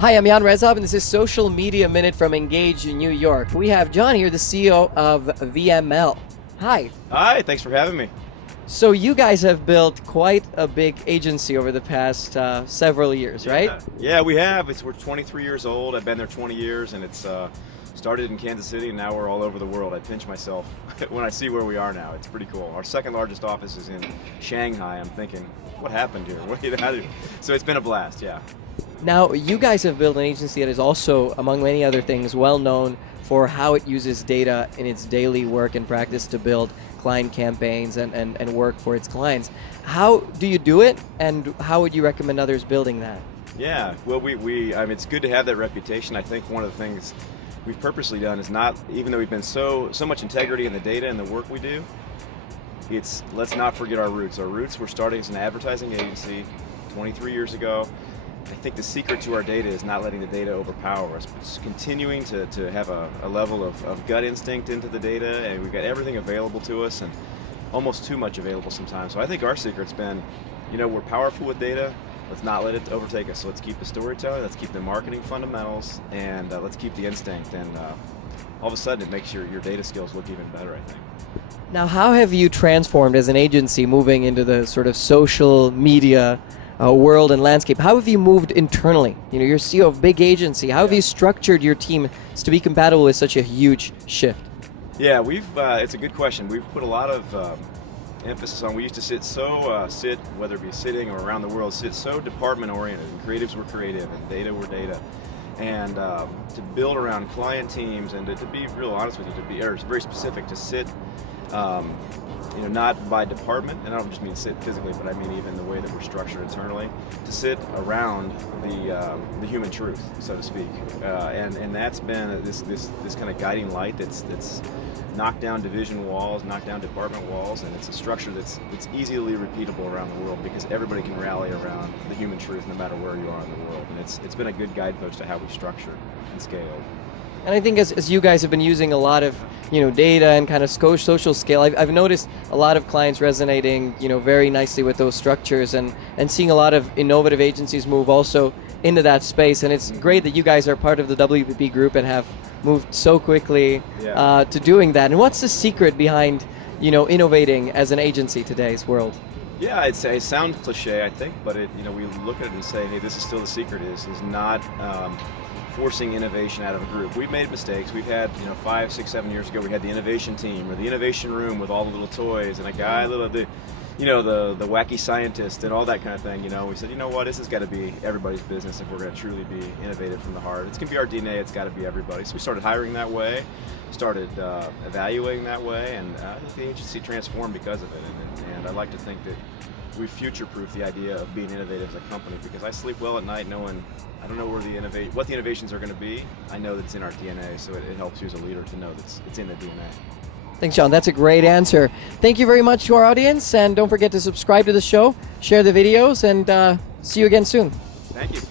Hi, I'm Jan Rezab, and this is Social Media Minute from Engage in New York. We have John here, the CEO of VML. Hi. Hi, thanks for having me. So you guys have built quite a big agency over the past several years, right? Yeah, we have. We're 23 years old. I've been there 20 years, and it's started in Kansas City, and now we're all over the world. I pinch myself when I see where we are now. It's pretty cool. Our second largest office is in Shanghai. I'm thinking, what happened here? So it's been a blast, yeah. Now, you guys have built an agency that is also, among many other things, well known for how it uses data in its daily work and practice to build client campaigns and work for its clients. How do you do it, and how would you recommend others building that? Yeah, well, it's good to have that reputation. I think one of the things we've purposely done is not, even though we've been so much integrity in the data and the work we do, let's not forget our roots. Our roots were starting as an advertising agency 23 years ago. I think the secret to our data is not letting the data overpower us, but continuing to have a level of gut instinct into the data, and we've got everything available to us, and almost too much available sometimes. So I think our secret's been, we're powerful with data, let's not let it overtake us. So let's keep the storytelling, let's keep the marketing fundamentals, and let's keep the instinct, and all of a sudden it makes your data skills look even better, I think. Now, how have you transformed as an agency moving into the sort of social media world and landscape? How have you moved internally? You're CEO of a big agency. How have you structured your team to be compatible with such a huge shift? Yeah, it's a good question. We've put a lot of emphasis on, we used to sit, whether it be sitting or around the world, sit so department oriented, and creatives were creative and data were data. And to build around client teams, and to be real honest with you, to be very specific, to sit not by department, and I don't just mean sit physically, but I mean even the way that we're structured internally, to sit around the human truth, so to speak, and that's been this kind of guiding light that's knocked down division walls, knocked down department walls, and it's a structure that's easily repeatable around the world because everybody can rally around the human truth no matter where you are in the world, and it's been a good guidepost to how we structure and scale. And I think as you guys have been using a lot of data and kind of social scale, I've noticed a lot of clients resonating very nicely with those structures, and seeing a lot of innovative agencies move also into that space. And it's great that you guys are part of the WPP group and have moved so quickly to doing that. And what's the secret behind innovating as an agency today's world? Yeah, it sounds cliche, I think, but we look at it and say, hey, this is still the secret, is not forcing innovation out of a group. We've made mistakes. We've had, 5, 6, 7 years ago, we had the innovation team or the innovation room with all the little toys and a guy, the wacky scientist and all that kind of thing. We said, what, this has got to be everybody's business if we're going to truly be innovative from the heart. It's going to be our DNA. It's got to be everybody. So we started hiring that way, started evaluating that way, and I think the agency transformed because of it. And I like to think that we future-proof the idea of being innovative as a company, because I sleep well at night knowing I don't know what the innovations are going to be. I know that it's in our DNA, so it helps you as a leader to know that it's in the DNA. Thanks, John. That's a great answer. Thank you very much to our audience, and don't forget to subscribe to the show, share the videos, and see you again soon. Thank you.